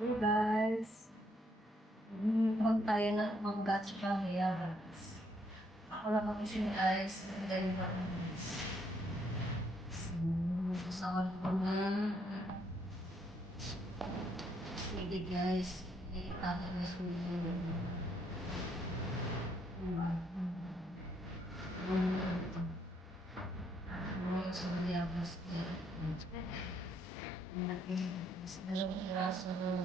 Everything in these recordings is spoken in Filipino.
Hey guys, huwag tayo na mag-gotcha pa guys. Ako lang ang issue ni Ice, ang dahil ba ng guys. Gusto ko lang po na sige guys, ipakita guys kung sa mga guys. Dalawang piraso na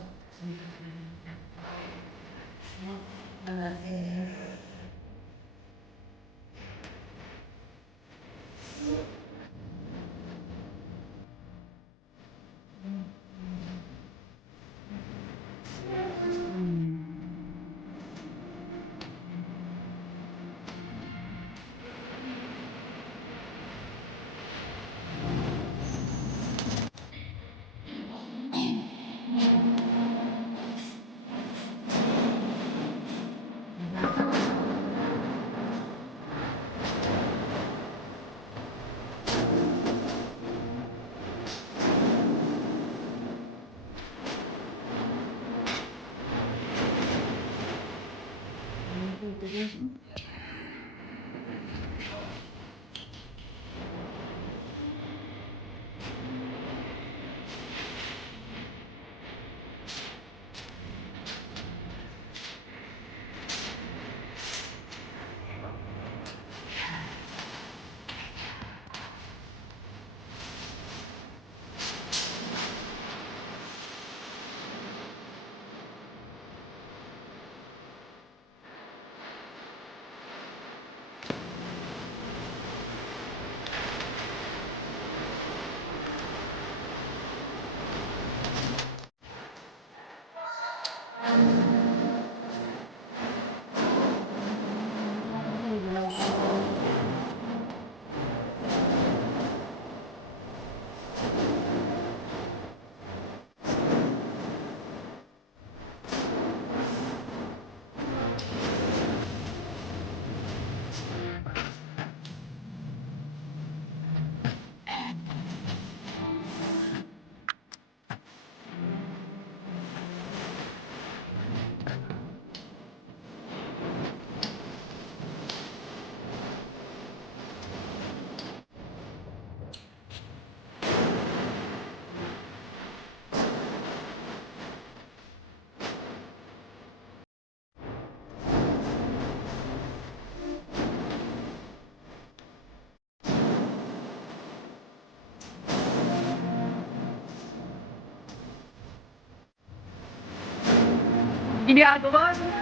ginagawa niya.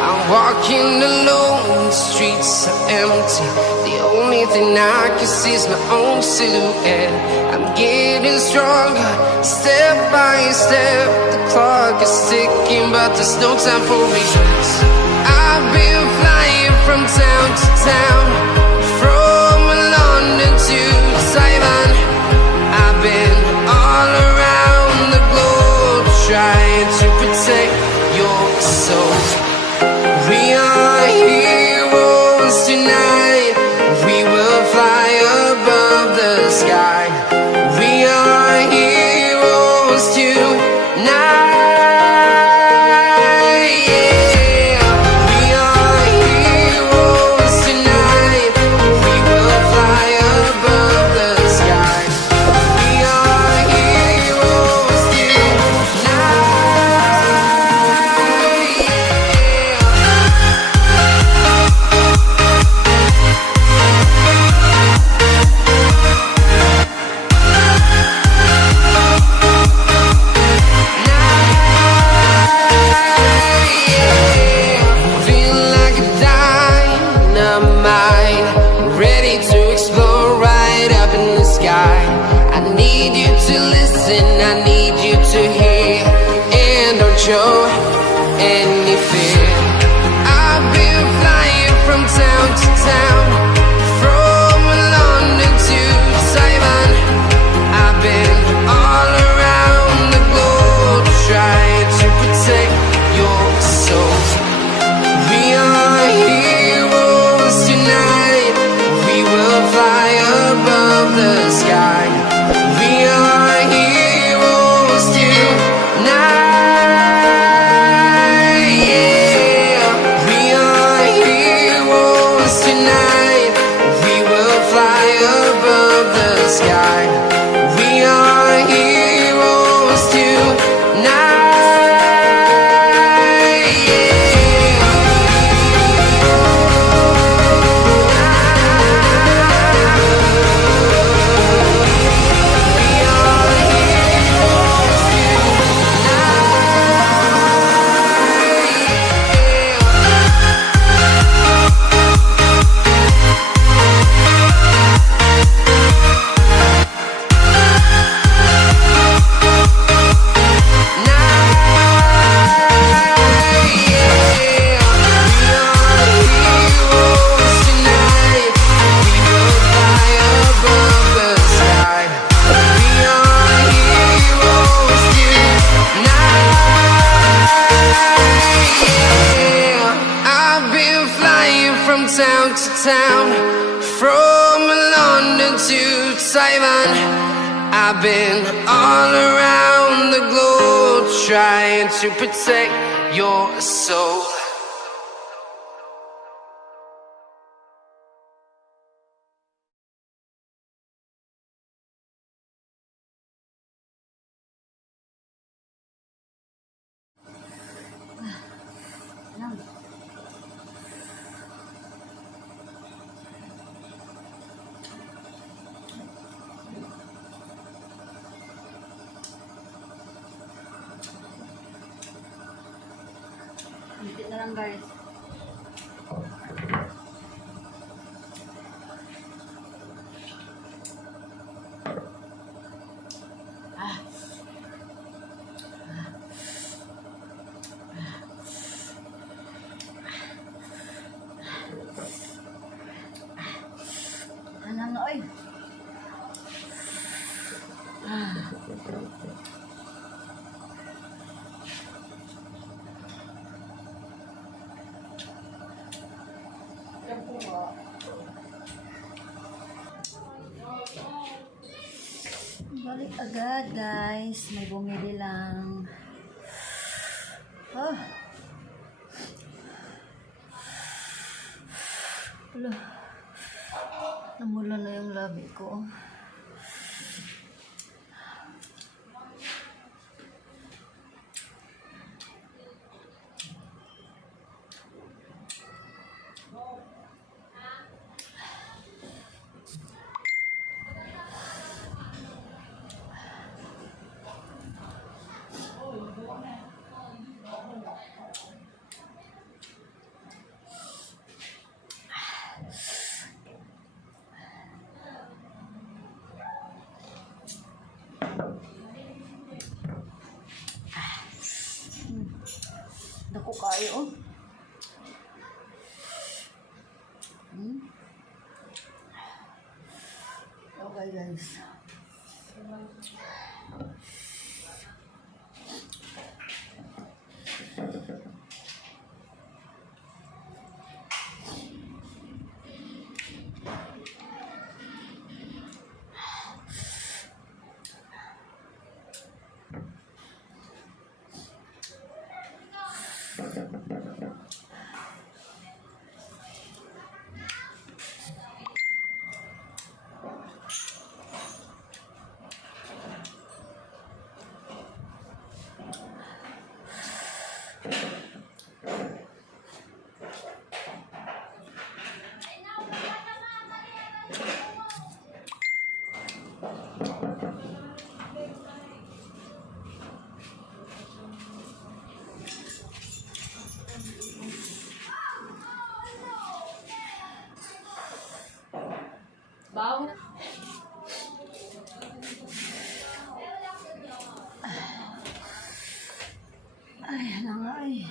I'm walking alone, the streets are empty. The only thing I can see is my own silhouette. I'm getting stronger, step by step. The clock is ticking, but there's no time for regrets. I've been flying from town to town, from London to Taiwan. I've been all around the globe, trying to protect your soul. We are heroes tonight. We will fly above the sky. We are heroes tonight. Yeah. We are heroes tonight. We will fly above the sky. We are heroes tonight. Show any fear. I've been flying from town to town, town to town, from London to Taiwan. I've been all around the globe trying to protect your soul. Hindi na lang guys. Ano oy? Balik agad guys, may bumili lang. Oh. Wala. Namula na yung labi ko. Dako kayo. Okay guys. Bawang. Ay, ano nga eh.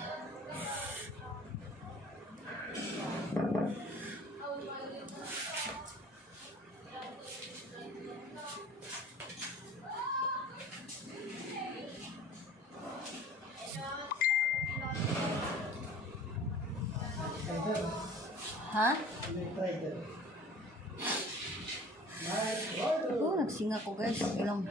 Ha? Oh, nagsinga ko guys. Ilang.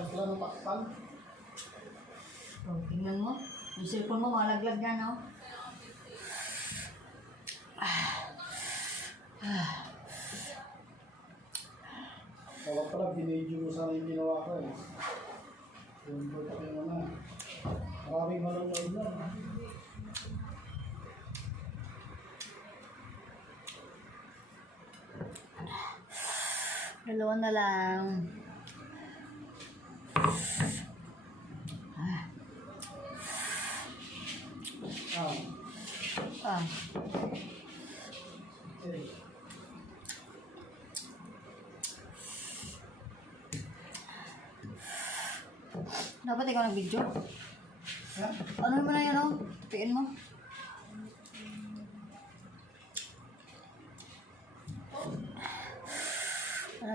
Sarap lang ng pakpal. Oh, tingnan mo. Yung cellphone mo, malaglag na, no? Wala pala, binidyo mo sana yung ginawa ko eh. Yung buta ko yung ano. Maraming manonood lang. Dalawa na lang. Ah, Ah, okay. dapat ikaw nag-video. Ha? Ano mo na yun, oh? Tiin mo.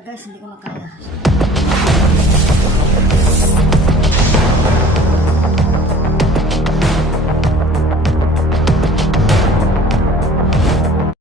Guys, hindi ko na kaya.